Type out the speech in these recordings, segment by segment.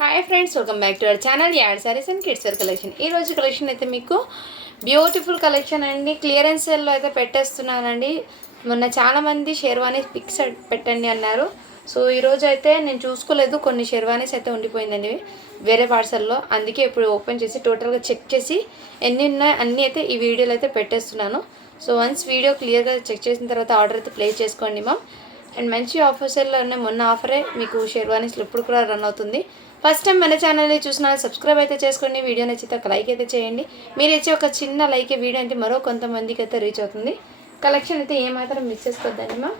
Hi friends, welcome back to our channel add saris and kids wear collection. ఈ రోజు collection అయితే మీకు beautiful collection అండి. క్లియరెన్స్ సేల్లో అయితే పెట్టేస్తున్నానండి. మొన్న చాలామంది షెర్వానీ పిక్స్ పెట్టండి అన్నారు. సో ఈరోజు అయితే నేను చూసుకోలేదు, కొన్ని షెర్వానీస్ అయితే ఉండిపోయిందండి వేరే పార్సల్లో. అందుకే ఇప్పుడు ఓపెన్ చేసి టోటల్గా చెక్ చేసి ఎన్ని ఉన్నాయి అన్నీ అయితే ఈ వీడియోలో అయితే పెట్టేస్తున్నాను. సో వన్స్ వీడియో క్లియర్గా చెక్ చేసిన తర్వాత ఆర్డర్ అయితే ప్లేస్ చేసుకోండి మ్యామ్. అండ్ మంచి ఆఫర్స్లో ఉన్నాయి. మొన్న ఆఫరే మీకు షెర్వానీస్లో ఇప్పుడు కూడా రన్ అవుతుంది. ఫస్ట్ టైం మన ఛానల్ని చూసినా సబ్స్క్రైబ్ అయితే చేసుకోండి. వీడియో నచ్చితే ఒక లైక్ అయితే చేయండి. మీరు ఇచ్చే ఒక చిన్న లైక్ వీడియో అంటే మరో కొంతమందికి అయితే రీచ్ అవుతుంది. కలెక్షన్ అయితే ఏమాత్రం మిస్ చేసుకోవద్దండి మా.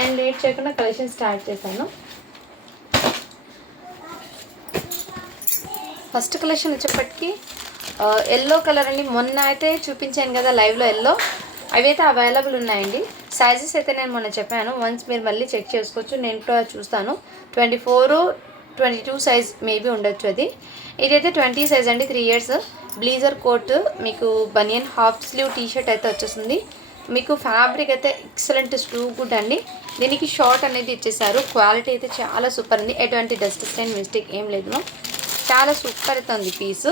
అండ్ లేట్ చేయకుండా కలెక్షన్ స్టార్ట్ చేశాను. ఫస్ట్ కలెక్షన్ వచ్చేప్పటికి ఎల్లో కలర్ అండి. మొన్న అయితే చూపించాను కదా లైవ్లో ఎల్లో, అవి అయితే అవైలబుల్ ఉన్నాయండి. సైజెస్ అయితే నేను మొన్న చెప్పాను, వన్స్ మీరు మళ్ళీ చెక్ చేసుకోవచ్చు. నేను కూడా చూస్తాను. 24, 22 సైజ్ మేబీ ఉండొచ్చు. ఇదైతే 20 సైజ్ అండి. 3 ఇయర్స్ బ్లీజర్ కోట్, మీకు బనియన్ హాఫ్ స్లీవ్ టీషర్ట్ అయితే వచ్చేస్తుంది. మీకు ఫ్యాబ్రిక్ అయితే ఎక్సలెంట్ స్టూ గుడ్ అండి. దీనికి షార్ట్ అనేది ఇచ్చేసారు. క్వాలిటీ అయితే చాలా సూపర్ ఉంది. ఎటువంటి డస్ట్ స్టైన్ మిస్టేక్ ఏం లేదు. చాలా సూపర్ అయితే ఉంది పీస్.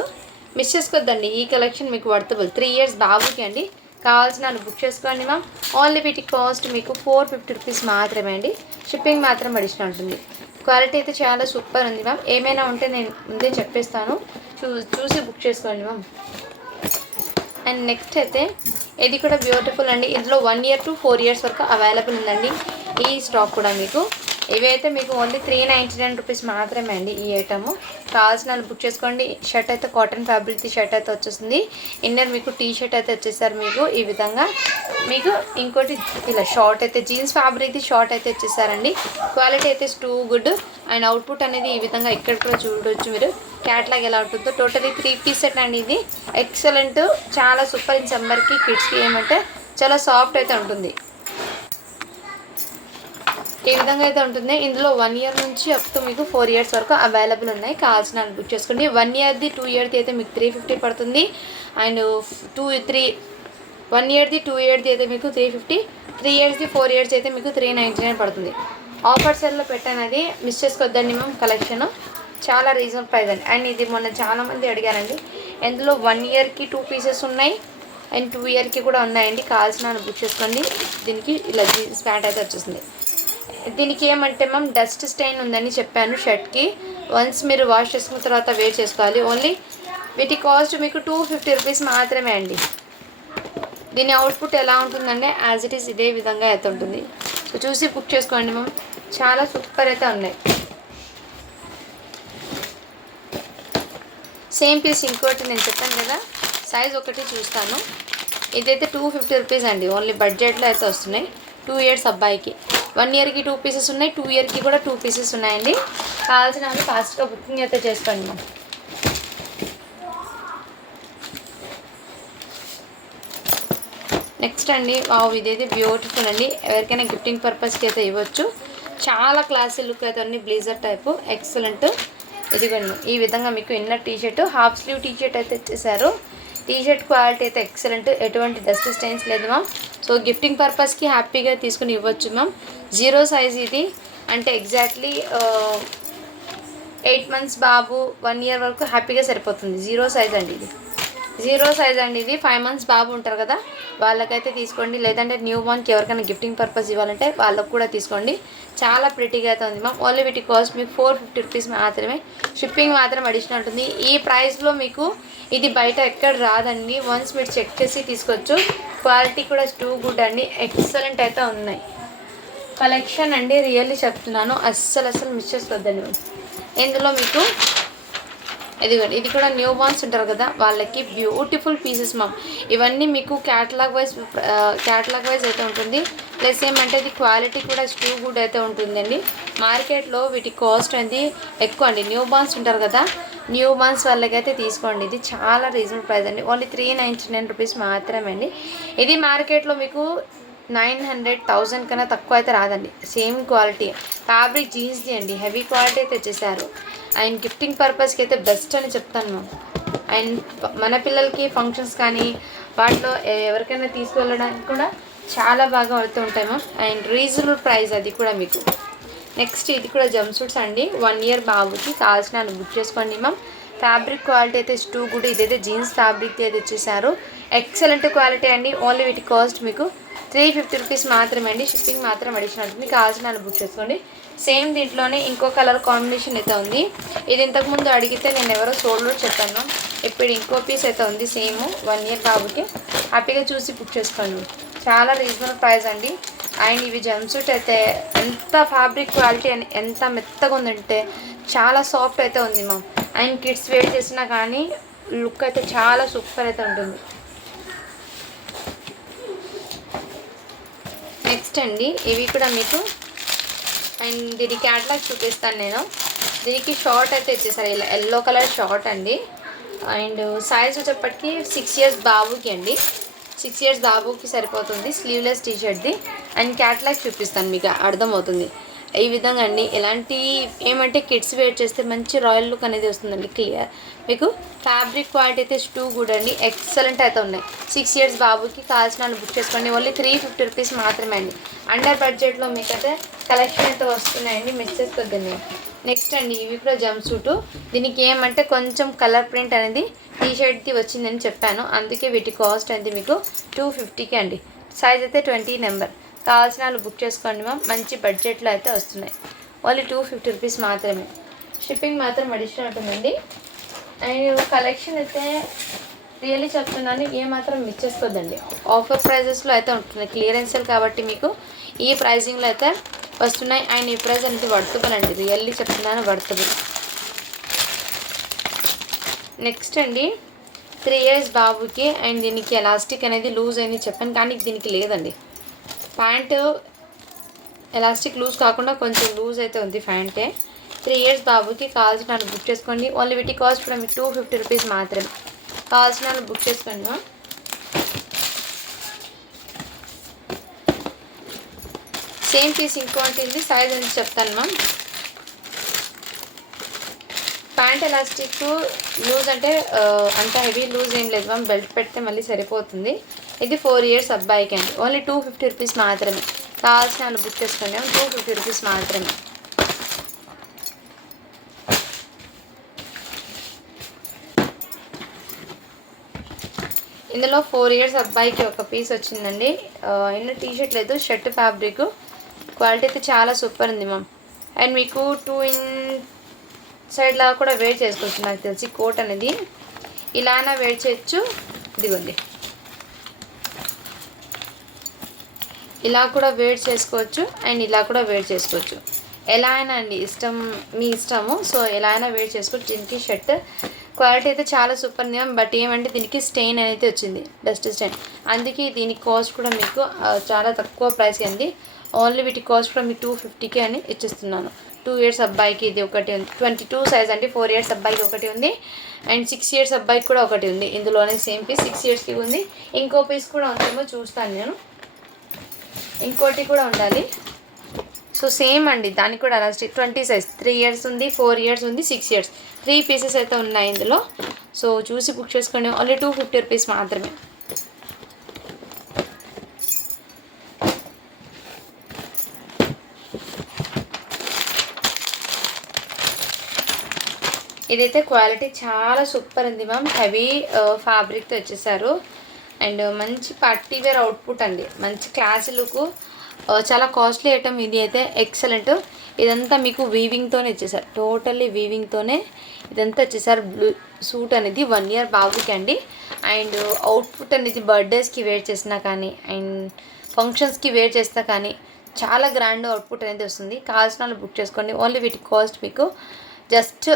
మిస్ చేసుకోవద్దండి. ఈ కలెక్షన్ మీకు వర్తబుల్. 3 ఇయర్స్ బాబుకి అండి. కావాల్సిన బుక్ చేసుకోండి మ్యామ్. ఓన్లీ వీటి కాస్ట్ మీకు 450 రూపీస్ మాత్రమే అండి. షిప్పింగ్ మాత్రం అడిషనల్ ఉంటుంది. క్వాలిటీ అయితే చాలా సూపర్ ఉంది మ్యామ్. ఏమైనా ఉంటే నేను ముందే చెప్పేస్తాను, చూసి బుక్ చేసుకోండి మ్యామ్. అండ్ నెక్స్ట్ అయితే ఇది కూడా బ్యూటిఫుల్ అండి. ఇందులో 1 ఇయర్ to 4 ఇయర్స్ వరకు అవైలబుల్ ఉందండి. ఈ స్టాక్ కూడా మీకు ఇవైతే మీకు ఓన్లీ 399 రూపీస్ మాత్రమే అండి. ఈ ఐటమ్ కావాల్సిన బుక్ చేసుకోండి. షర్ట్ అయితే కాటన్ ఫ్యాబ్రిక్ షర్ట్ అయితే వచ్చేస్తుంది. ఇన్నర్ మీకు టీ షర్ట్ అయితే వచ్చేసారు మీకు ఈ విధంగా. మీకు ఇంకోటి ఇలా షార్ట్ అయితే జీన్స్ ఫ్యాబ్రిక్ షార్ట్ అయితే వచ్చేసారండి. క్వాలిటీ అయితే టూ గుడ్. అండ్ అవుట్పుట్ అనేది ఈ విధంగా ఇక్కడ కూడా చూడవచ్చు మీరు. క్యాట్లాగ్ ఎలా ఉంటుందో. టోటలీ 3 పీస్ సెట్ అండి. ఇది ఎక్సలెంట్, చాలా సూపర్. ఇన్ సమ్మర్కి కిడ్స్కి ఏమంటే చాలా సాఫ్ట్ అయితే ఉంటుంది. ఈ విధంగా అయితే ఉంటుంది. ఇందులో 1 ఇయర్ నుంచి అప్ టు మీకు 4 ఇయర్స్ వరకు అవైలబుల్ ఉన్నాయి. కావాల్సిన బుక్ చేసుకోండి. 1 ఇయర్ది 2 ఇయర్ది అయితే మీకు 350 పడుతుంది. అండ్ 1 ఇయర్ది 2 ఇయర్ది అయితే మీకు 350, 3 ఇయర్స్ది 4 ఇయర్స్ అయితే మీకు 399 పడుతుంది. ఆఫర్ సెల్లో పెట్టాను, అది మిస్ చేసుకోవద్దండి మేము. కలెక్షన్ చాలా రీజనబుల్ ప్రైస్ అండి. అండ్ ఇది మొన్న చాలామంది అడిగారండి. ఇందులో 1 ఇయర్కి 2 పీసెస్ ఉన్నాయి అండ్ 2 ఇయర్కి కూడా ఉన్నాయండి. కావాల్సిన బుక్ చేసుకోండి. దీనికి ఇలా జీన్స్ ప్యాంట్ అయితే వచ్చేస్తుంది. దీనికి ఏమంటే మ్యామ్ డస్ట్ స్టెయిన్ ఉందని చెప్పాను షర్ట్కి. వన్స్ మీరు వాష్ చేసుకున్న తర్వాత వేర్ చేసుకోవాలి. ఓన్లీ వీటి కాస్ట్ మీకు 250 రూపీస్ మాత్రమే అండి. దీని అవుట్పుట్ ఎలా ఉంటుందంటే యాజ్ ఇట్ ఈస్ ఇదే విధంగా అయితే ఉంటుంది. సో చూసి బుక్ చేసుకోండి మ్యామ్. చాలా సూపర్ అయితే ఉన్నాయి. సేమ్ పీస్ ఇంకోటి నేను చెప్పాను కదా, సైజ్ ఒకటి చూస్తాను. ఇదైతే 250 రూపీస్ అండి. ఓన్లీ బడ్జెట్లో అయితే వస్తున్నాయి. 2 ఇయర్స్ అబ్బాయికి. 1 ఇయర్కి 2 పీసెస్ ఉన్నాయి, 2 ఇయర్కి కూడా 2 పీసెస్ ఉన్నాయండి. కావాల్సిన వాళ్ళు ఫాస్ట్గా బుకింగ్ అయితే చేసుకోండి. నెక్స్ట్ అండి, ఇదైతే బ్యూటిఫుల్ అండి. ఎవరికైనా గిఫ్టింగ్ పర్పస్కి అయితే ఇవ్వచ్చు. చాలా క్లాసీ లుక్ అయితే అన్ని బ్లేజర్ టైపు ఎక్సలెంట్. ఇదిగోండి ఈ విధంగా మీకు inner t-shirt, half sleeve t-shirt అయితే ఇచ్చేసారు. టీషర్ట్ క్వాలిటీ అయితే ఎక్సలెంట్, ఎటువంటి డస్ట్ స్టెయిన్స్ లేదు మ్యామ్. సో గిఫ్టింగ్ పర్పస్కి హ్యాపీగా తీసుకుని ఇవ్వచ్చు మ్యామ్. 0 సైజ్ ఇది అంటే ఎగ్జాక్ట్లీ 8 మంత్స్ బాబు 1 ఇయర్ వరకు హ్యాపీగా సరిపోతుంది. 0 సైజ్ అండి ఇది. 0 సైజ్ అండి ఇది. 5 మంత్స్ బాబు ఉంటారు కదా, వాళ్ళకైతే తీసుకోండి. లేదంటే న్యూ బోర్న్కి ఎవరికైనా గిఫ్టింగ్ పర్పస్ ఇవ్వాలంటే వాళ్ళకు కూడా తీసుకోండి. చాలా ప్రిటీగా అయితే ఉంది మ్యామ్. ఓన్లీ వీటి కాస్ట్ మీకు 450 రూపీస్ మాత్రమే. షిప్పింగ్ మాత్రం అడిషనల్ ఉంటుంది. ఈ ప్రైస్లో మీకు ఇది బయట ఎక్కడ రాదండి. వన్స్ మీరు చెక్ చేసి తీసుకోవచ్చు. క్వాలిటీ కూడా టూ గుడ్ అండి. ఎక్సలెంట్ అయితే ఉన్నాయి కలెక్షన్ అండి. రియల్లీ చెప్తున్నాను, అస్సలు మిస్ చేసుకోవద్దండి. ఇందులో మీకు ఇదిగోండి, ఇది కూడా న్యూ బార్న్స్ ఉంటారు కదా వాళ్ళకి బ్యూటిఫుల్ పీసెస్ మ్యామ్. ఇవన్నీ మీకు క్యాటలాగ్ వైజ్ అయితే ఉంటుంది. ప్లస్ ఏమంటే ఇది క్వాలిటీ కూడా టూ గుడ్ అయితే ఉంటుందండి. మార్కెట్లో వీటి కాస్ట్ అనేది ఎక్కువ అండి. న్యూ బార్న్స్ ఉంటారు కదా, న్యూ బార్న్స్ వాళ్ళకైతే తీసుకోండి. ఇది చాలా రీజనబుల్ ప్రైస్ అండి. ఓన్లీ 399 రూపీస్ మాత్రమే అండి. ఇది మార్కెట్లో మీకు 900,000 కన్నా తక్కువ అయితే రాదండి. సేమ్ క్వాలిటీ ఫ్యాబ్రిక్ జీన్స్ది అండి. హెవీ క్వాలిటీ అయితే వచ్చేసారు. అండ్ గిఫ్టింగ్ పర్పస్కి అయితే బెస్ట్ అని చెప్తాను మ్యామ్. అండ్ మన పిల్లలకి ఫంక్షన్స్ కానీ వాటిలో ఎవరికైనా తీసుకువెళ్ళడానికి కూడా చాలా బాగా అవుతూ ఉంటాయి మ్యామ్. అండ్ రీజనబుల్ ప్రైస్, అది కూడా మీకు నెక్స్ట్ ఇది కూడా జంప్ సూట్స్ అండి. 1 ఇయర్ బాబుకి కావాల్సిన బుక్ చేసుకోండి మ్యామ్. ఫ్యాబ్రిక్ క్వాలిటీ అయితే టూ గుడ్. ఇదైతే జీన్స్ ఫ్యాబ్రిక్ అయితే ఇచ్చేసారు. ఎక్సలెంట్ క్వాలిటీ అండి. ఓన్లీ వీటి కాస్ట్ మీకు 350 రూపీస్ మాత్రమే అండి. షిప్పింగ్ మాత్రం అడిషనల్ ఉంటుంది. కావాల్సిన బుక్ చేసుకోండి. సేమ్ దీంట్లోనే ఇంకో కలర్ కాంబినేషన్ అయితే ఉంది. ఇది ఇంతకుముందు అడిగితే నేను ఎవరో సోల్డ్ చెప్పాను. ఇప్పుడు ఇంకో పీస్ అయితే ఉంది సేమ్ 1 ఇయర్ బాబుకి. హ్యాపీగా చూసి బుక్ చేసుకోండి. చాలా రీజనబుల్ ప్రైస్ అండి. అండ్ ఇవి జంప్ సూట్ అయితే ఎంత ఫ్యాబ్రిక్ క్వాలిటీ అని ఎంత మెత్తగా ఉందంటే చాలా సాఫ్ట్ అయితే ఉంది మ్యామ్. అండ్ కిడ్స్ వేర్ చేసినా కానీ లుక్ అయితే చాలా సూపర్ అయితే ఉంటుంది. నెక్స్ట్ అండి ఇవి కూడా మీకు అండ్ దీని క్యాట్లాగ్ చూపిస్తాను నేను. దీనికి షార్ట్ అయితే ఇచ్చేసారు ఇలా ఎల్లో కలర్ షార్ట్ అండి. అండ్ సైజ్ వచ్చేప్పటికి 6 ఇయర్స్ బాబుకి అండి. 6 ఇయర్స్ బాబుకి సరిపోతుంది. స్లీవ్లెస్ టీషర్ట్ది. అండ్ క్యాట్లాగ్ చూపిస్తాను మీకు అర్థమవుతుంది. ఈ విధంగా అండి ఎలాంటి ఏమంటే కిడ్స్ వేర్ చేస్తే మంచి రాయల్ లుక్ అనేది వస్తుందండి. క్లియర్ మీకు ఫ్యాబ్రిక్ క్వాలిటీ అయితే టూ గుడ్ అండి. ఎక్సలెంట్ అయితే ఉన్నాయి. 6 ఇయర్స్ బాబుకి కావాల్సిన బుక్ చేసుకోండి. ఓన్లీ 350 రూపీస్ మాత్రమే అండి. అండర్ బడ్జెట్లో మీకు అయితే కలెక్షన్ అయితే వస్తున్నాయండి. మిస్ చేసుకోద్దండి. నెక్స్ట్ అండి ఇవి కూడా జంప్ సూటు. దీనికి ఏమంటే కొంచెం కలర్ ప్రింట్ అనేది టీషర్ట్ది వచ్చిందని చెప్పాను. అందుకే వీటి కాస్ట్ అయితే మీకు 250కి అండి. సైజ్ అయితే 20 నెంబర్. కావాల్సిన వాళ్ళు బుక్ చేసుకోండి మ్యామ్. మంచి బడ్జెట్లో అయితే వస్తున్నాయి. ఓన్లీ 250 రూపీస్ మాత్రమే. షిప్పింగ్ మాత్రం అడిషనల్ ఉంటుందండి. అండ్ కలెక్షన్ అయితే రియల్లీ చెప్తున్నాను, ఏమాత్రం మిస్ చేసుకోద్దండి. ఆఫర్ ప్రైజెస్లో అయితే ఉంటుంది. క్లియరెన్స్ సేల్ కాబట్టి మీకు ఈ ప్రైజింగ్లో అయితే వస్తున్నాయి. అండ్ ఈ ప్రైస్ అనేది వర్తబుల్ అండి. రియల్లీ చెప్తున్నాను వర్తబుల్. నెక్స్ట్ అండి 3 ఇయర్స్ బాబుకి అండ్ దీనికి ఎలాస్టిక్ అనేది లూజ్ అయింది చెప్పాను కానీ దీనికి లేదండి. ప్యాంటు ఎలాస్టిక్ లూజ్ కాకుండా కొంచెం లూజ్ అయితే ఉంది ప్యాంటే. 3 ఇయర్స్ బాబుకి కావాల్సిన బుక్ చేసుకోండి. ఓన్లీ వీటి కాస్ట్ కూడా మీకు 250 రూపీస్ మాత్రమే. కావాల్సిన బుక్ చేసుకోండి. సేమ్ పీస్ ఇంకోటి ఉంది. సైజ్ అని చెప్తాను మ్యామ్. ప్యాంట్ ఎలాస్టిక్ లూజ్ అంటే అంత హెవీ లూజ్ ఏం లేదు మ్యామ్. బెల్ట్ పెడితే మళ్ళీ సరిపోతుంది. ఇది 4 ఇయర్స్ అబ్బాయికి అండి. ఓన్లీ 250 రూపీస్ మాత్రమే. కావాల్సిన వాళ్ళు బుక్ చేసుకోండి. 250 రూపీస్ మాత్రమే. ఇందులో 4 ఇయర్స్ అబ్బాయికి ఒక పీస్ వచ్చిందండి. ఇన్న టీషర్ట్ లేదు, షర్ట్ ఫ్యాబ్రిక్ క్వాలిటీ అయితే చాలా సూపర్ ఉంది మ్యామ్. అండ్ మీకు 2 ఇన్ సైడ్ లాగా కూడా వేర్ చేసుకోవచ్చు. నాకు తెలిసి కోట్ అనేది ఇలానా వేర్ చేయొచ్చు. ఇదిగోండి ఇలా కూడా వేర్ చేసుకోవచ్చు. అండ్ ఇలా కూడా వేర్ చేసుకోవచ్చు. ఎలా అయినా అండి ఇష్టం, మీ ఇష్టము. సో ఎలా అయినా వేర్ చేసుకోవచ్చు. దీనికి షర్ట్ క్వాలిటీ అయితే చాలా సూపర్ ఉంది. బట్ ఏమంటే దీనికి స్టెయిన్ అయితే వచ్చింది, డస్ట్ స్టెయిన్. అందుకే దీని కాస్ట్ కూడా మీకు చాలా తక్కువ ప్రైస్ అండి. ఓన్లీ వీటి కాస్ట్ కూడా మీకు 250కి అని ఇచ్చేస్తున్నాను. 2 ఇయర్స్ అబ్బాయికి ఇది ఒకటి ఉంది. 22 సైజ్ అండి. 4 ఇయర్స్ అబ్బాయికి ఒకటి ఉంది. అండ్ 6 ఇయర్స్ అబ్బాయికి కూడా ఒకటి ఉంది. ఇందులోనే సేమ్ పీస్ 6 ఇయర్స్కి ఉంది. ఇంకో పీస్ కూడా ఉందేమో చూస్తాను నేను. ఇంకోటి కూడా ఉండాలి. సో సేమ్ అండి దానికి కూడా అలా 20 సైజ్ 3 ఇయర్స్ ఉంది, 4 ఇయర్స్ ఉంది, 6 ఇయర్స్ 3 పీసెస్ అయితే ఉన్నాయి ఇందులో. సో చూసి బుక్ చేసుకోండి. ఓన్లీ 250 రూపీస్ మాత్రమే. ఇదైతే క్వాలిటీ చాలా సూపర్ ఉంది మ్యామ్. హెవీ ఫ్యాబ్రిక్తో వచ్చేసారు. అండ్ మంచి పార్టీ వేర్ అవుట్పుట్ అండి. మంచి క్లాసీ లుక్. చాలా కాస్ట్లీ ఐటమ్ ఇది అయితే. ఎక్సలెంట్. ఇదంతా మీకు వీవింగ్తోనే ఇచ్చేసారు. టోటల్లీ వీవింగ్తోనే ఇదంతా వచ్చేసారు. బ్లూ సూట్ అనేది 1 ఇయర్ బాబుకి అండి. అండ్ అవుట్పుట్ అనేది బర్త్డేస్కి వేర్ చేసినా కానీ అండ్ ఫంక్షన్స్కి వేర్ చేసినా కానీ చాలా గ్రాండ్ అవుట్పుట్ అనేది వస్తుంది. కావాల్సిన వాళ్ళు బుక్ చేసుకోండి. ఓన్లీ వీటి కాస్ట్ మీకు జస్ట్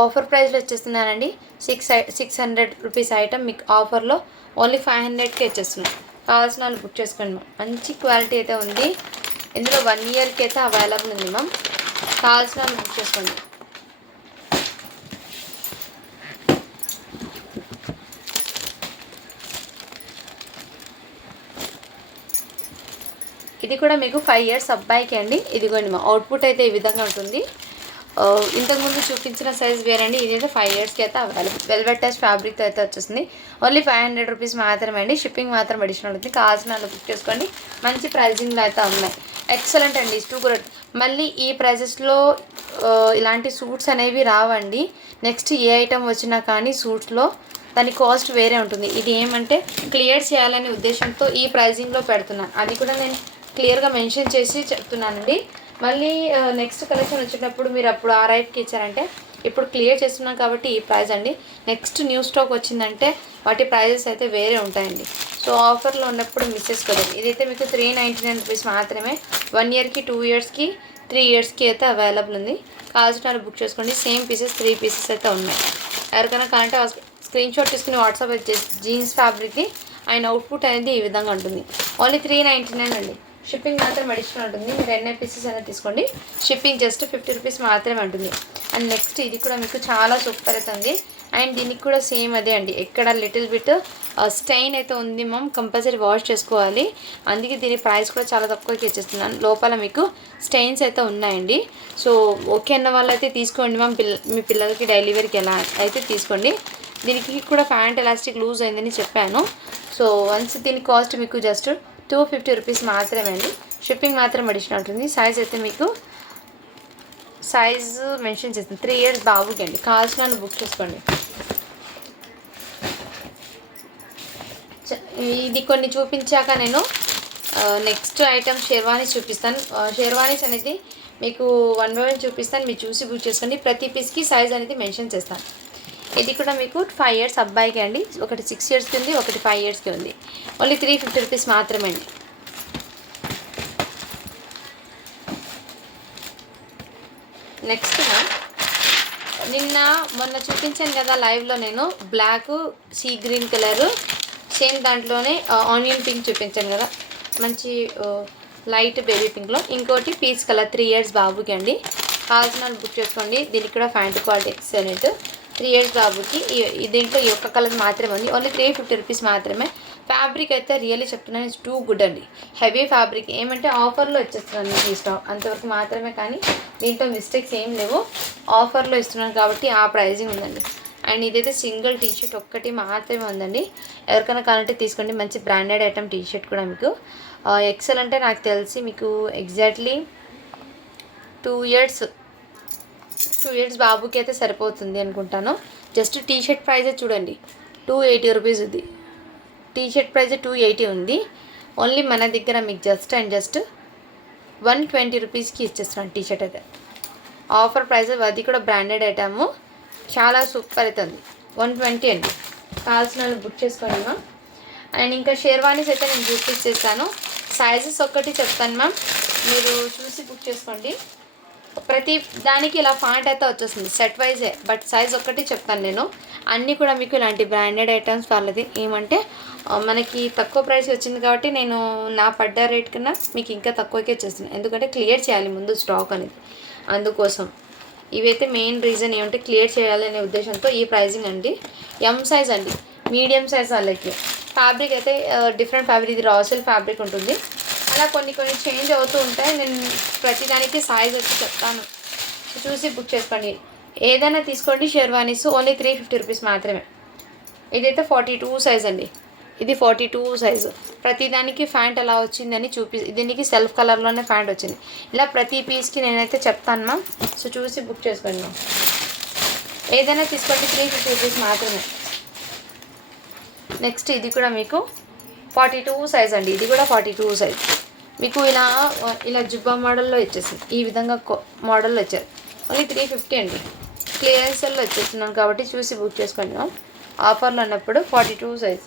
ఆఫర్ ప్రైస్లో ఇచ్చేస్తున్నానండి. 600 రూపీస్ ఐటమ్ మీకు ఆఫర్లో ఓన్లీ 500కి ఇచ్చేస్తున్నాం. కావాల్సిన వాళ్ళు బుక్ చేసుకోండి. మంచి క్వాలిటీ అయితే ఉంది. ఇందులో 1 ఇయర్కి అయితే అవైలబుల్ ఉంది మ్యామ్. కావాల్సిన వాళ్ళు బుక్ చేసుకోండి. ఇది కూడా మీకు 5 ఇయర్స్ అబ్బాయికి అండి. ఇదిగోండి మా అవుట్పుట్ అయితే ఈ విధంగా ఉంటుంది. ఇంతకుముందు చూపించిన సైజ్ వేరండి. ఇదైతే 5 ఇయర్స్కి అయితే అవైలబుల్. వెల్వెట్ టచ్ ఫ్యాబ్రిక్తో అయితే వచ్చేసింది. ఓన్లీ 500 రూపీస్ మాత్రమే అండి. షిప్పింగ్ మాత్రం అడిషనల్ ఉంటుంది. కావాల్సిన వాళ్ళు బుక్ చేసుకోండి. మంచి ప్రైజింగ్లో అయితే ఉన్నాయి. ఎక్సలెంట్ అండి. Too good. మళ్ళీ ఈ ప్రైజెస్లో ఇలాంటి సూట్స్ అనేవి రావండి. నెక్స్ట్ ఏ ఐటమ్ వచ్చినా కానీ సూట్స్లో దాని కాస్ట్ వేరే ఉంటుంది. ఇది ఏమంటే క్లియర్ చేయాలనే ఉద్దేశంతో ఈ ప్రైజింగ్లో పెడుతున్నాను. అది కూడా నేను క్లియర్గా మెన్షన్ చేసి చెప్తున్నానండి. మళ్ళీ నెక్స్ట్ కలెక్షన్ వచ్చేటప్పుడు మీరు అప్పుడు ఆ రైట్కి ఇచ్చారంటే ఇప్పుడు క్లియర్ చేస్తున్నాం కాబట్టి ఈ ప్రైస్ అండి. నెక్స్ట్ న్యూ స్టాక్ వచ్చిందంటే వాటి ప్రైజెస్ అయితే వేరే ఉంటాయండి. సో ఆఫర్లో ఉన్నప్పుడు మిస్ చేసుకోలేదు. ఇదైతే మీకు 399 రూపీస్ మాత్రమే. 1 ఇయర్కి 2 ఇయర్స్కి 3 ఇయర్స్కి అయితే అవైలబుల్ ఉంది. కావాల్సిన బుక్ చేసుకోండి. సేమ్ పీసెస్ 3 పీసెస్ అయితే ఉన్నాయి. ఎవరికైనా కావాలంటే స్క్రీన్ షాట్ తీసుకుని వాట్సాప్ జీన్స్ ఫ్యాబ్రిక్ది ఆయన అవుట్పుట్ అనేది ఈ విధంగా ఉంటుంది. ఓన్లీ 399 అండి. షిప్పింగ్ మాత్రం అడిషనల్ ఉంటుంది. మీరు ఎన్ని పీసెస్ అయినా తీసుకోండి. షిప్పింగ్ జస్ట్ 50 రూపీస్ మాత్రమే ఉంటుంది. అండ్ నెక్స్ట్ ఇది కూడా మీకు చాలా సూపర్ అవుతుంది. అండ్ దీనికి కూడా సేమ్ అదే అండి. ఎక్కడ లిటిల్ బిట్ స్టెయిన్ అయితే ఉంది మ్యామ్, కంపల్సరీ వాష్ చేసుకోవాలి. అందుకే దీని ప్రైస్ కూడా చాలా తక్కువకి ఇచ్చేస్తున్నాను. లోపల మీకు స్టెయిన్స్ అయితే ఉన్నాయండి. సో ఓకే అన్న వాళ్ళు అయితే తీసుకోండి మ్యామ్. మీ పిల్లలకి డైలీ వేర్కి ఎలా అయితే తీసుకోండి. దీనికి కూడా ప్యాంట్ ఎలాస్టిక్ లూజ్ అయిందని చెప్పాను. సో వన్స్ దీని కాస్ట్ మీకు జస్ట్ 250 రూపీస్ మాత్రమే అండి. షిప్పింగ్ మాత్రం అడిషనల్ ఉంటుంది. సైజ్ అయితే మీకు సైజు మెన్షన్ చేస్తుంది. 3 ఇయర్స్ బాబుకి అండి. కావాల్సిన బుక్ చేసుకోండి. ఇది కొన్ని చూపించాక నేను నెక్స్ట్ ఐటమ్ షేర్వానీస్ చూపిస్తాను. షేర్వానీస్ అనేది మీకు 1 by 1 చూపిస్తాను. మీరు చూసి బుక్ చేసుకోండి. ప్రతి పీస్కి సైజ్ అనేది మెన్షన్ చేస్తాను. ఇది కూడా మీకు 5 ఇయర్స్ అబ్బాయికి అండి. ఒకటి 6 ఇయర్స్కి ఉంది, ఒకటి 5 ఇయర్స్కి ఉంది. ఓన్లీ 350 రూపీస్ మాత్రమే అండి. నెక్స్ట్గా మొన్న చూపించాను కదా లైవ్లో నేను black sea green colour same దాంట్లోనే ఆనియన్ పింక్ చూపించాను కదా, మంచి లైట్ బేబీ పింక్లో. ఇంకోటి పీచ్ కలర్ 3 ఇయర్స్ బాబుకి అండి. కావాల్సిన బుక్ చేసుకోండి. దీనికి కూడా ఫ్యాంట్ క్వాలిటీ ఎక్సలెంట్. 3 ఇయర్స్ బాబుకి దీంట్లో ఈ ఒక్క కలర్ మాత్రమే ఉంది. ఓన్లీ 350 రూపీస్ మాత్రమే. ఫ్యాబ్రిక్ అయితే రియల్లీ చెప్తున్నాను, ఇట్స్ టూ గుడ్ అండి. Heavy fabric. ఏమంటే ఆఫర్లో వచ్చేస్తున్నాను ఈ స్టాక్ అంతవరకు మాత్రమే, కానీ దీంట్లో మిస్టేక్స్ ఏం లేవు. ఆఫర్లో ఇస్తున్నాను కాబట్టి ఆ ప్రైజింగ్ ఉందండి. అండ్ ఇదైతే సింగిల్ టీషర్ట్ ఒక్కటి మాత్రమే ఉందండి. ఎవరికైనా కావాలంటే తీసుకోండి. మంచి బ్రాండెడ్ ఐటమ్ టీషర్ట్ కూడా మీకు ఎక్సెల్ అంటే నాకు తెలిసి మీకు ఎగ్జాక్ట్లీ 2 ఇయర్స్ బాబుకి అయితే సరిపోతుంది అనుకుంటాను. జస్ట్ టీషర్ట్ ప్రైజే చూడండి, 280 రూపీస్ ఉంది. టీషర్ట్ ప్రైజ్ 280 ఉంది. ఓన్లీ మన దగ్గర మీకు జస్ట్ 120 రూపీస్కి ఇచ్చేస్తున్నాను టీషర్ట్ అయితే. ఆఫర్ ప్రైస్ అది కూడా బ్రాండెడ్ ఐటము. చాలా సూపర్ అవుతుంది. 120 అండి. కావాల్సిన వాళ్ళు బుక్ చేసుకోండి మ్యామ్. అండ్ ఇంకా షేర్వానీస్ అయితే నేను చూపించేస్తాను. సైజెస్ ఒక్కటి చెప్తాను మ్యామ్, మీరు చూసి బుక్ చేసుకోండి. ప్రతి దానికి ఇలా ఫాంట్ అయితే వచ్చేస్తుంది సెట్ వైజే, బట్ సైజ్ ఒక్కటి చెప్తాను నేను. అన్నీ కూడా మీకు ఇలాంటి బ్రాండెడ్ ఐటమ్స్ వాళ్ళది. ఏమంటే మనకి తక్కువ ప్రైస్ వచ్చింది కాబట్టి నేను నా పడ్డ రేట్ కన్నా మీకు ఇంకా తక్కువకే వచ్చేస్తున్నాను. ఎందుకంటే క్లియర్ చేయాలి ముందు స్టాక్ అనేది, అందుకోసం. ఇవైతే మెయిన్ రీజన్ ఏమంటే క్లియర్ చేయాలనే ఉద్దేశంతో ఈ ప్రైజింగ్ అండి. ఎం సైజ్ అండి, మీడియం సైజ్ వాళ్ళకి. ఫ్యాబ్రిక్ అయితే డిఫరెంట్ ఫ్యాబ్రిక్, ఇది రాసెల్ ఫ్యాబ్రిక్ ఉంటుంది. అలా కొన్ని చేంజ్ అవుతూ ఉంటాయి. నేను ప్రతిదానికి సైజ్ వచ్చి చెప్తాను, చూసి బుక్ చేసుకోండి. ఏదైనా తీసుకోండి. షెర్వానీస్ ఓన్లీ 350 రూపీస్ మాత్రమే. ఇదైతే 42 సైజ్ అండి. ఇది 42 సైజు. ప్రతిదానికి ఫ్యాంట్ ఎలా వచ్చిందని దీనికి సెల్ఫ్ కలర్లోనే ఫ్యాంట్ వచ్చింది. ఇలా ప్రతి పీస్కి నేనైతే చెప్తాను మ్యామ్. సో చూసి బుక్ చేసుకోండి మ్యామ్. ఏదైనా తీసుకోండి, 350 రూపీస్ మాత్రమే. నెక్స్ట్ ఇది కూడా మీకు 42 సైజ్ అండి. ఇది కూడా 42 సైజ్. మీకు ఇలా జుబ్బా మోడల్లో వచ్చేసింది. ఈ విధంగా మోడల్లో వచ్చారు. ఓన్లీ 350 అండి. క్లియరెన్స్లో వచ్చేస్తున్నాను కాబట్టి చూసి బుక్ చేసుకోండి మ్యామ్. ఆఫర్లో ఉన్నప్పుడు 42 సైజ్.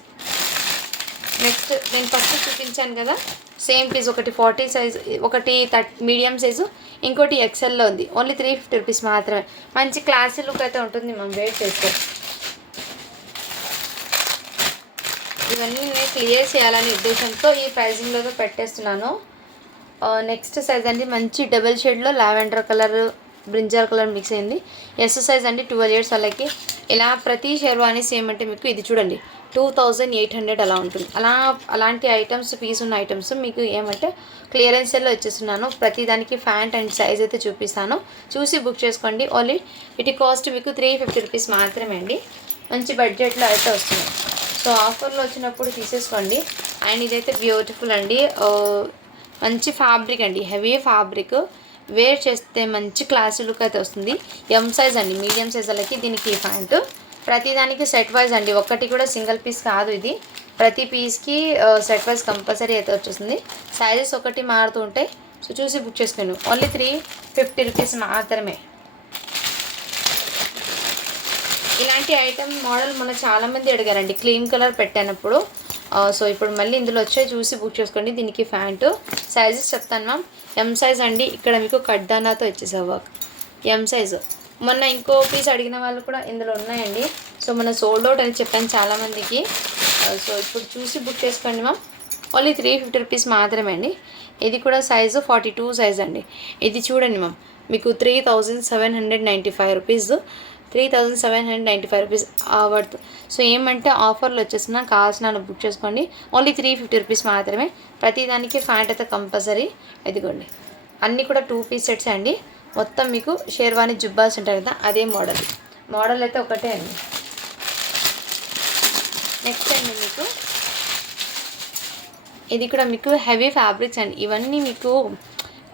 నెక్స్ట్ నేను ఫస్ట్ చూపించాను కదా సేమ్ పీస్, ఒకటి 40 సైజ్, ఒకటి మీడియం సైజు, ఇంకోటి ఎక్సెల్లో ఉంది. ఓన్లీ 350 రూపీస్ మాత్రమే. మంచి క్లాసీ లుక్ అయితే ఉంటుంది మనం వెయిట్ చేస్తే. ఇవన్నీ నేను క్లియర్ చేయాలనే ఉద్దేశంతో ఈ ప్రైజింగ్లో పెట్టేస్తున్నాను. నెక్స్ట్ సైజ్ అండి, మంచి డబుల్ షేడ్లో lavender colour brinjal colour mix అయింది. ఎస్ సైజ్ అండి, 12 ఇయర్స్ వాళ్ళకి. ఇలా ప్రతి షెర్వానీస్ ఏమంటే మీకు ఇది చూడండి 2800 అలా ఉంటుంది. అలాంటి ఐటమ్స్, పీస్ ఉన్న ఐటమ్స్ మీకు ఏమంటే క్లియరెన్స్ సేల్లో ఇచ్చేస్తున్నాను. ప్రతి దానికి ప్యాంట్ అండ్ సైజ్ అయితే చూపిస్తాను, చూసి బుక్ చేసుకోండి. ఓన్లీ వీటి కాస్ట్ మీకు 350 రూపీస్ మాత్రమే అండి. మంచి బడ్జెట్లో అయితే వస్తుంది. సో ఆఫర్లో వచ్చినప్పుడు తీసేసుకోండి. అండ్ ఇదైతే బ్యూటిఫుల్ అండి, మంచి ఫ్యాబ్రిక్ అండి, హెవీ ఫ్యాబ్రిక్. వేర్ చేస్తే మంచి క్లాసీ లుక్ అయితే వస్తుంది. ఎం సైజ్ అండి, మీడియం సైజ్ వాళ్ళకి. దీనికి ప్యాంటు ప్రతిదానికి సెట్ వైజ్ అండి, ఒక్కటి కూడా సింగిల్ పీస్ కాదు ఇది. ప్రతి పీస్కి సెట్ వైజ్ కంపల్సరీ అయితే వచ్చేస్తుంది. సైజెస్ ఒకటి మారుతూ ఉంటాయి. సో చూసి బుక్ చేసుకోండి. ఓన్లీ 350 రూపీస్ మాత్రమే. ఇలాంటి ఐటమ్ మోడల్ మన చాలామంది అడిగారండి, క్రీమ్ కలర్ పెట్టినప్పుడు. సో ఇప్పుడు మళ్ళీ ఇందులో వచ్చే చూసి బుక్ చేసుకోండి. దీనికి ప్యాంటు సైజెస్ చెప్తాను మ్యామ్. ఎం సైజ్ అండి, ఇక్కడ మీకు కడ్డానాతో ఇచ్చేసా వర్క్. M size. మొన్న ఇంకో పీస్ అడిగిన వాళ్ళు కూడా ఇందులో ఉన్నాయండి. సో మన సోల్డ్ అవుట్ అని చెప్పాను చాలామందికి. సో ఇప్పుడు చూసి బుక్ చేసుకోండి మ్యామ్. ఓన్లీ 350 రూపీస్ మాత్రమే అండి. ఇది కూడా సైజు 42 సైజ్ అండి. ఇది చూడండి మ్యామ్, మీకు 3795 రూపీస్, 3795 రూపీస్ వర్త్. సో ఏమంటే ఆఫర్లు వచ్చేసిన కావాల్సిన బుక్ చేసుకోండి. ఓన్లీ 350 రూపీస్ మాత్రమే. ప్రతిదానికి ప్యాంట్ అయితే కంపల్సరీ. ఇదిగోండి, అన్నీ కూడా 2 పీస్ సెట్స్ అండి. మొత్తం మీకు షేర్వాణి జుబ్బాస్ ఉంటాయి కదా, అదే మోడల్ అయితే ఒకటే అండి. నెక్స్ట్ అండి మీకు ఇది కూడా మీకు హెవీ ఫ్యాబ్రిక్స్ అండి. ఇవన్నీ మీకు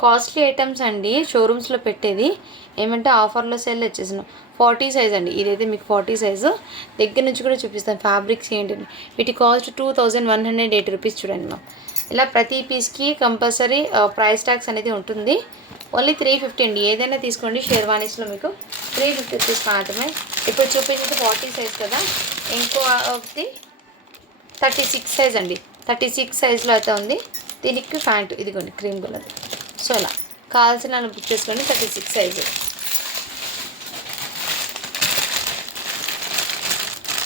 కాస్ట్లీ ఐటమ్స్ అండి, షోరూమ్స్లో పెట్టేది. ఏమంటే ఆఫర్లో సేల్ వచ్చేసినాం. 40 సైజ్ అండి, ఇదైతే మీకు 40 సైజు. దగ్గర నుంచి కూడా చూపిస్తాను ఫ్యాబ్రిక్స్ ఏంటండి. వీటి కాస్ట్ 2180 రూపీస్ చూడండి మ్యామ్. ఇలా ప్రతి పీస్కి కంపల్సరీ ప్రైస్ ట్యాక్స్ అనేది ఉంటుంది. ఓన్లీ 350 అండి. ఏదైనా తీసుకోండి షేర్వానీస్లో మీకు 350 రూపీస్ మాత్రమే. ఇప్పుడు చూపించేది 40 సైజ్ కదా, ఇంకో ఒకటి 36 సైజ్ అండి. 36 సైజ్లో అయితే ఉంది. దీనికి ప్యాంటు ఇదిగోండి క్రీమ్ కలర్. సో ఇలా కావాల్సిన బుక్ చేసుకోండి. 36 సైజు.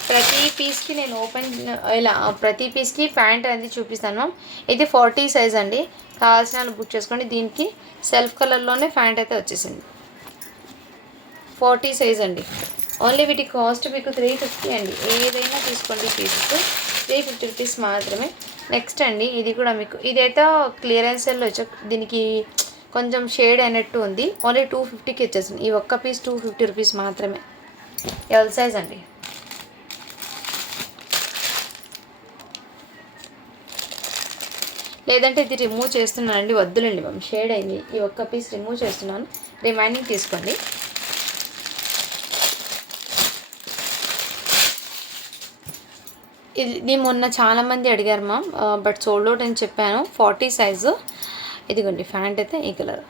ప్రతి పీస్కి నేను ఇలా ప్రతి పీస్కి ప్యాంట్ అనేది చూపిస్తాను. ఇది 40 సైజ్ అండి. కావాల్సిన బుక్ చేసుకోండి. దీనికి సెల్ఫ్ కలర్లోనే ప్యాంట్ అయితే వచ్చేసింది. 40 సైజ్ అండి. ఓన్లీ వీటి కాస్ట్ మీకు 350 అండి. ఏదైనా తీసుకోండి పీసెస్ 350 రూపీస్ మాత్రమే. నెక్స్ట్ అండి ఇది కూడా మీకు ఇదైతే క్లియరెన్స్ సేల్లో వచ్చి దీనికి కొంచెం షేడ్ అయినట్టు ఉంది. ఓన్లీ 250కి వచ్చేసింది. ఈ ఒక్క పీస్ 250 రూపీస్ మాత్రమే. ఎల్ సైజ్ అండి. లేదంటే ఇది రిమూవ్ చేస్తున్నానండి, వద్దులేండి మ్యామ్, షేడ్ అయింది. ఈ ఒక్క పీస్ రిమూవ్ చేస్తున్నాను, రిమైనింగ్ తీసుకోండి. ఇది మొన్న చాలామంది అడిగారు మ్యామ్, బట్ సోల్డ్ అవుట్ అని చెప్పాను. 40 సైజు. ఇదిగోండి ప్యాంట్ అయితే ఈ కలర్.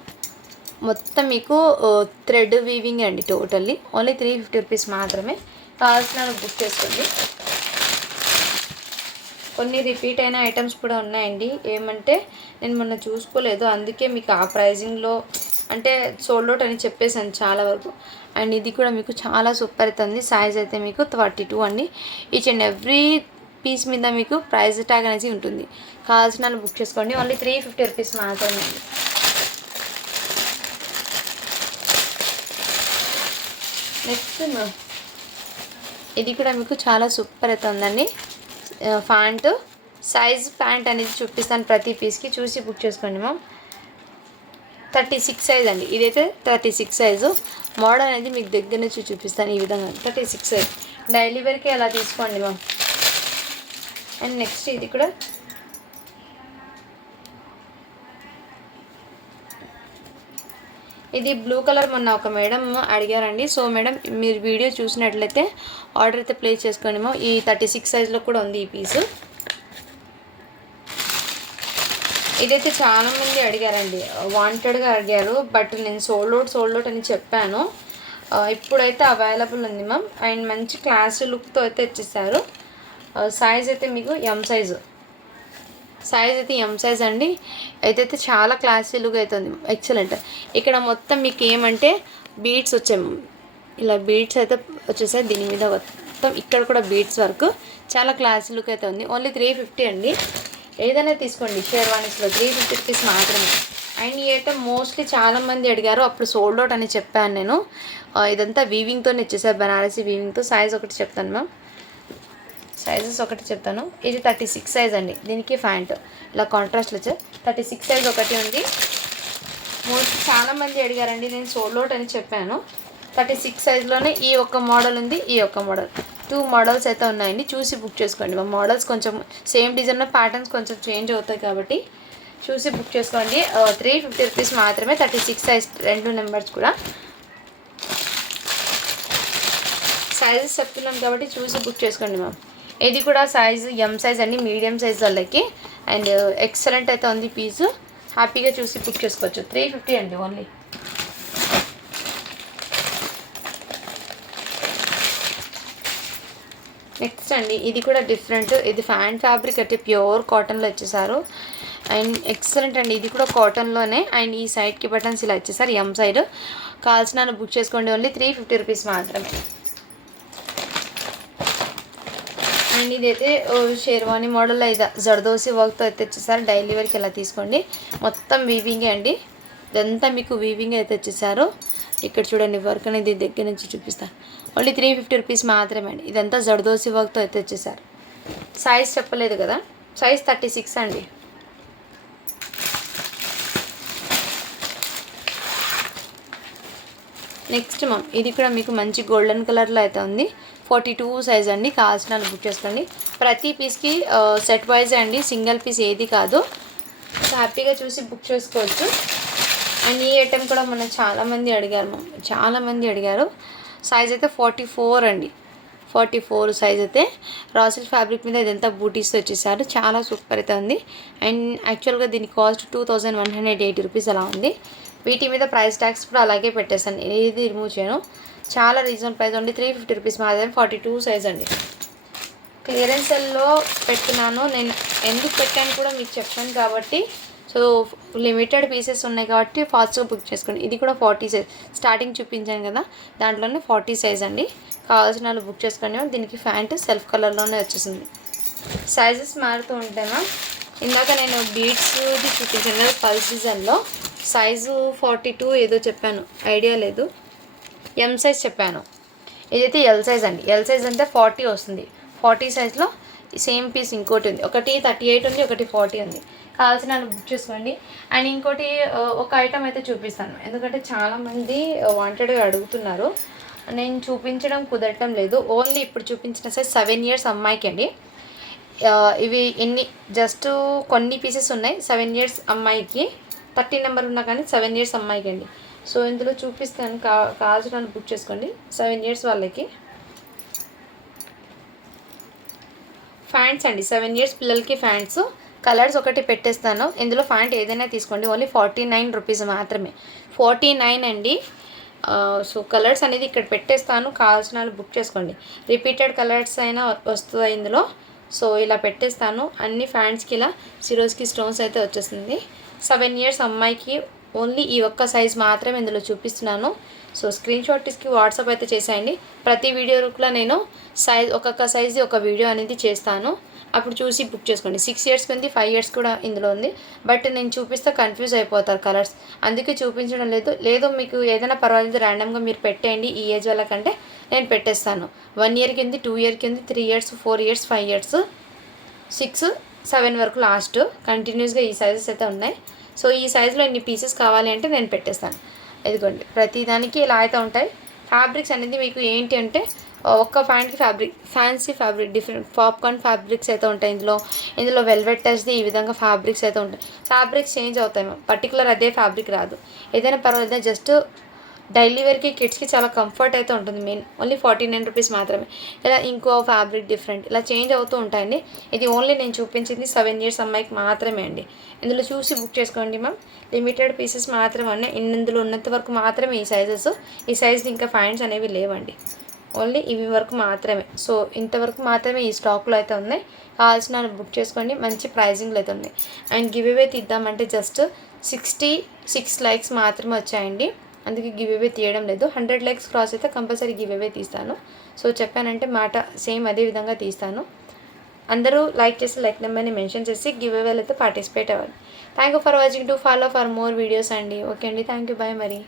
మొత్తం మీకు థ్రెడ్ వీవింగ్ అండి టోటల్లీ. ఓన్లీ 350 రూపీస్ మాత్రమే. కావాల్సిన బుక్ చేసుకోండి. కొన్ని రిపీట్ అయిన ఐటమ్స్ కూడా ఉన్నాయండి. ఏమంటే నేను మొన్న చూసుకోలేదు, అందుకే మీకు ఆ ప్రైజింగ్లో అంటే సోల్డ్ అవుట్ అని చెప్పేసాను చాలా వరకు. అండ్ ఇది కూడా మీకు చాలా సూపర్ అవుతుంది. సైజ్ అయితే మీకు 32 అండి. ఈచ్ అండ్ ఎవ్రీ పీస్ మీద మీకు ప్రైస్ ట్యాగ్ అనేది ఉంటుంది. కావాల్సిన బుక్ చేసుకోండి. ఓన్లీ 350 రూపీస్ మాత్రమే అండి. నెక్స్ట్ ఇది కూడా మీకు చాలా సూపర్ అవుతుందండి. ప్యాంటు సైజ్ ప్యాంట్ అనేది చూపిస్తాను ప్రతి పీస్కి, చూసి బుక్ చేసుకోండి మ్యామ్. 36 సైజ్ అండి. ఇదైతే 36 సైజు. మోడల్ అనేది మీకు దగ్గర నుంచి చూపిస్తాను ఈ విధంగా. 36 సైజ్ డైలీ వేర్కి అలా తీసుకోండి మ్యామ్. అండ్ నెక్స్ట్ ఇది కూడా ఇది బ్లూ కలర్ మొన్న ఒక మేడం అడిగారండి. సో మేడం మీరు వీడియో చూసినట్లయితే ఆర్డర్ అయితే ప్లేస్ చేసుకోండి మ్యామ్. ఈ 36 సైజ్లో కూడా ఉంది ఈ పీసు. ఇదైతే చాలామంది అడిగారండి, వాంటెడ్గా అడిగారు. బట్ నేను సోల్డ్ అవుట్ అని చెప్పాను. ఇప్పుడైతే అవైలబుల్ ఉంది మ్యామ్. అండ్ మంచి క్లాస్ లుక్తో అయితే ఇచ్చేసారు. సైజ్ అయితే మీకు ఎం సైజు. సైజ్ అయితే ఎం సైజ్ అండి. అయితే చాలా క్లాసీ లుక్ అవుతుంది, ఎక్సలెంట్. ఇక్కడ మొత్తం మీకు ఏమంటే బీడ్స్ వచ్చాయి, ఇలా బీడ్స్ అయితే వచ్చేసాయి దీని మీద మొత్తం. ఇక్కడ కూడా బీడ్స్ వర్క్ చాలా క్లాసీ లుక్ అయితే ఉంది. ఓన్లీ 350 అండి. ఏదైనా తీసుకోండి షేర్వానీస్లో 350 రూపీస్ మాత్రమే. అండ్ ఈ ఐటమ్ మోస్ట్లీ చాలామంది అడిగారు, అప్పుడు సోల్డ్ అవుట్ అని చెప్పాను నేను. ఇదంతా వీవింగ్తో ఇచ్చేసారు, బనారసీ వీవింగ్తో. సైజ్ ఒకటి చెప్తాను మ్యామ్, సైజెస్ ఒకటి చెప్తాను. ఇది 36 సైజ్ అండి. దీనికి ప్యాంట్ ఇలా కాంట్రాస్ట్లో వచ్చాయి. 36 సైజ్ ఒకటి ఉంది. మోస్ట్లీ చాలామంది అడిగారండి, నేను సోల్డ్ అవుట్ అని చెప్పాను. 36 సైజ్లోనే ఈ ఒక్క మోడల్ ఉంది, ఈ ఒక్క మోడల్, 2 మోడల్స్ అయితే ఉన్నాయండి. చూసి బుక్ చేసుకోండి. మా మోడల్స్ కొంచెం సేమ్ డిజైన్, ప్యాటర్న్స్ కొంచెం చేంజ్ అవుతాయి కాబట్టి చూసి బుక్ చేసుకోండి. 350 రూపీస్ మాత్రమే. 36 సైజ్, 2 నెంబర్స్ కూడా. సైజెస్ చెప్తున్నాం కాబట్టి చూసి బుక్ చేసుకోండి మ్యామ్. ఇది కూడా సైజు ఎం సైజ్ అండి, మీడియం సైజ్ వాళ్ళకి. అండ్ ఎక్సలెంట్ అయితే ఉంది పీసు. హ్యాపీగా చూసి బుక్ చేసుకోవచ్చు. 350 అండి ఓన్లీ. నెక్స్ట్ అండి, ఇది కూడా డిఫరెంట్. ఇది ఫ్యాన్ ఫ్యాబ్రిక్ అయితే ప్యూర్ కాటన్లో ఇచ్చేసారు. అండ్ ఎక్సలెంట్ అండి, ఇది కూడా కాటన్లోనే. అండ్ ఈ సైడ్కి బటన్స్ ఇలా ఇచ్చేసారు, ఎం సైడ్. కావాల్సిన బుక్ చేసుకోండి. ఓన్లీ 350 రూపీస్ మాత్రమే. అండ్ ఇదైతే షేర్వానీ మోడల్లో ఇది జర్దోసి వర్క్తో అయితే వచ్చేసారు. డైలీ వేర్కి ఇలా తీసుకోండి. మొత్తం వీవింగే అండి, ఇదంతా మీకు వీవింగ్ అయితే వచ్చేసారు. ఇక్కడ చూడండి వర్క్ అనేది దగ్గర నుంచి చూపిస్తాను. ఓన్లీ 350 రూపీస్ మాత్రమే అండి. ఇదంతా జర్దోసి వర్క్తో అయితే వచ్చేసారు. సైజ్ చెప్పలేదు కదా, సైజ్ 36 అండి. నెక్స్ట్ మ్యామ్, ఇది కూడా మీకు మంచి గోల్డెన్ కలర్లో అయితే ఉంది. 42 సైజ్ అండి. కావాల్సిన బుక్ చేసుకోండి. ప్రతి పీస్కి సెట్ వైజ్ అండి, సింగిల్ పీస్ ఏది కాదు. హ్యాపీగా చూసి బుక్ చేసుకోవచ్చు. అండ్ ఈ ఐటెం కూడా మనం చాలామంది అడిగారు మ్యామ్, చాలామంది అడిగారు. సైజ్ అయితే 44 అండి. 44 సైజ్ అయితే రాసిల్ ఫ్యాబ్రిక్ మీద ఇదంతా బూటీస్తో వచ్చేసారు. చాలా సూపర్ అయితే ఉంది. అండ్ యాక్చువల్గా దీని కాస్ట్ 2180 రూపీస్ అలా ఉంది. వీటి మీద ప్రైస్ ట్యాక్స్ కూడా అలాగే పెట్టేసాను, ఏది రిమూవ్ చేయను. చాలా రీజనబుల్ ప్రైస్, ఓన్లీ 350 రూపీస్ మాత్రమే. 42 సైజ్ అండి. క్లియరెన్స్లో పెట్టినాను నేను, ఎందుకు పెట్టాను కూడా మీకు చెప్పాను కాబట్టి. సో లిమిటెడ్ పీసెస్ ఉన్నాయి కాబట్టి ఫాస్ట్గా బుక్ చేసుకోండి. ఇది కూడా 40 సైజ్, స్టార్టింగ్ చూపించాను కదా దాంట్లోనే 40 సైజ్ అండి. కావాల్సిన వాళ్ళు బుక్ చేసుకోండి. దీనికి ప్యాంట్ సెల్ఫ్ కలర్లోనే వచ్చేసింది. సైజెస్ మారుతూ ఉంటాయినా. ఇందాక నేను బీడ్స్ది చూపించాను కదా పల్స్ డిజైన్లో, సైజు 42 ఏదో చెప్పాను, ఐడియా లేదు. ఎం సైజ్ చెప్పాను. ఇదైతే ఎల్ సైజ్ అండి. ఎల్ సైజ్ అంటే 40 వస్తుంది. 40 సైజ్లో సేమ్ పీస్ ఇంకోటి ఉంది, ఒకటి 38 ఉంది, ఒకటి 40 ఉంది. కావాల్సిన బుక్ చేసుకోండి. అండ్ ఇంకోటి ఒక ఐటమ్ అయితే చూపిస్తాను, ఎందుకంటే చాలామంది వాంటెడ్గా అడుగుతున్నారు. నేను చూపించడం కుదరటం లేదు. ఓన్లీ ఇప్పుడు చూపించిన సైజ్ 7 ఇయర్స్ అమ్మాయికి అండి. ఇవి ఎన్ని జస్ట్ కొన్ని పీసెస్ ఉన్నాయి. 7 ఇయర్స్ అమ్మాయికి, 30 నెంబర్ ఉన్నా కానీ 7 ఇయర్స్ అమ్మాయికి అండి. సో ఇందులో చూపిస్తాను, కావాల్సిన బుక్ చేసుకోండి. 7 ఇయర్స్ వాళ్ళకి ఫ్యాంట్స్ అండి. 7 ఇయర్స్ పిల్లలకి ఫ్యాంట్స్. కలర్స్ ఒకటి పెట్టేస్తాను, ఇందులో ఫ్యాంట్ ఏదైనా తీసుకోండి. ఓన్లీ 49 రూపీస్ మాత్రమే. 49 అండి. సో కలర్స్ అనేది ఇక్కడ పెట్టేస్తాను, కావాల్సిన బుక్ చేసుకోండి. రిపీటెడ్ కలర్స్ అయినా వస్తుంది ఇందులో. సో ఇలా పెట్టేస్తాను. అన్ని ఫ్యాంట్స్కి ఇలా సిరోస్కి స్టోన్స్ అయితే వచ్చేస్తుంది. 7 ఇయర్స్ అమ్మాయికి ఓన్లీ ఈ ఒక్క సైజ్ మాత్రమే ఇందులో చూపిస్తున్నాను. సో స్క్రీన్ షాట్ తీసుకు వాట్సాప్ అయితే చేసేయండి. ప్రతి వీడియోలో నేను ఒక్కొక్క సైజ్ది ఒక వీడియో అనేది చేస్తాను, అప్పుడు చూసి బుక్ చేసుకోండి. 6 ఇయర్స్కి ఉంది, 5 ఇయర్స్ కూడా ఇందులో ఉంది. బట్ నేను చూపిస్తే కన్ఫ్యూజ్ అయిపోతారు కలర్స్, అందుకే చూపించడం లేదు. మీకు ఏదైనా పర్వాలేదు, ర్యాండమ్గా మీరు పెట్టేయండి ఈ ఏజ్ వాళ్ళకంటే నేను పెట్టేస్తాను. 1 ఇయర్కి ఉంది, 2 ఇయర్కి ఉంది, 3 ఇయర్స్, 4 ఇయర్స్, 5 ఇయర్స్, 6, 7 వరకు లాస్ట్. కంటిన్యూస్గా ఈ సైజెస్ అయితే ఉన్నాయి. సో ఈ సైజులో ఇన్ని పీసెస్ కావాలి అంటే నేను పెట్టేస్తాను. ఇదిగోండి, ప్రతిదానికి ఇలా అయితే ఉంటాయి. ఫ్యాబ్రిక్స్ అనేది మీకు ఏంటి అంటే ఒక్క ప్యాంట్కి fancy fabric, different popcorn fabrics అయితే ఉంటాయి ఇందులో వెల్వెట్ టచ్ది ఈ విధంగా ఫ్యాబ్రిక్స్ అయితే ఉంటాయి. ఫ్యాబ్రిక్స్ చేంజ్ అవుతాయి, పర్టికులర్ అదే ఫ్యాబ్రిక్ రాదు. ఏదైనా పర్వాలేదు, జస్ట్ డైలీ వేర్కి కిడ్స్కి చాలా కంఫర్ట్ అయితే ఉంటుంది. మెయిన్ ఓన్లీ 49 రూపీస్ మాత్రమే. ఇలా ఇంకో ఫ్యాబ్రిక్ డిఫరెంట్ ఇలా చేంజ్ అవుతూ ఉంటాయండి. ఇది ఓన్లీ నేను చూపించింది 7 ఇయర్స్ అమ్మాయికి మాత్రమే అండి. ఇందులో చూసి బుక్ చేసుకోండి మ్యామ్. లిమిటెడ్ పీసెస్ మాత్రమే ఉన్నాయి. ఇందులో ఉన్నంత వరకు మాత్రమే ఈ సైజెస్. ఈ సైజ్ ఇంకా ఫ్యాంట్స్ అనేవి లేవండి, ఓన్లీ ఇవి వరకు మాత్రమే. సో ఇంతవరకు మాత్రమే ఈ స్టాక్లో అయితే ఉన్నాయి. కావాల్సిన బుక్ చేసుకోండి. మంచి ప్రైజింగ్లో అయితే ఉన్నాయి. అండ్ గివ్ అవే తీద్దామంటే జస్ట్ 66 లైక్స్ మాత్రమే వచ్చాయండి, అందుకే గివ్ అవే తీయడం లేదు. 100 లైక్స్ క్రాస్ అయితే కంపల్సరీ గివ్ అవే తీస్తాను. సో చెప్పానంటే మాట సేమ్ అదే విధంగా తీస్తాను. అందరూ లైక్ చేసి లైక్ నెంబర్ని మెన్షన్ చేసి గివ్ అవేలు అయితే పార్టిసిపేట్ అవ్వాలి. Thank you for watching. To follow for more videos అండి. ఓకే అండి, థ్యాంక్ యూ, బాయ్ మరి.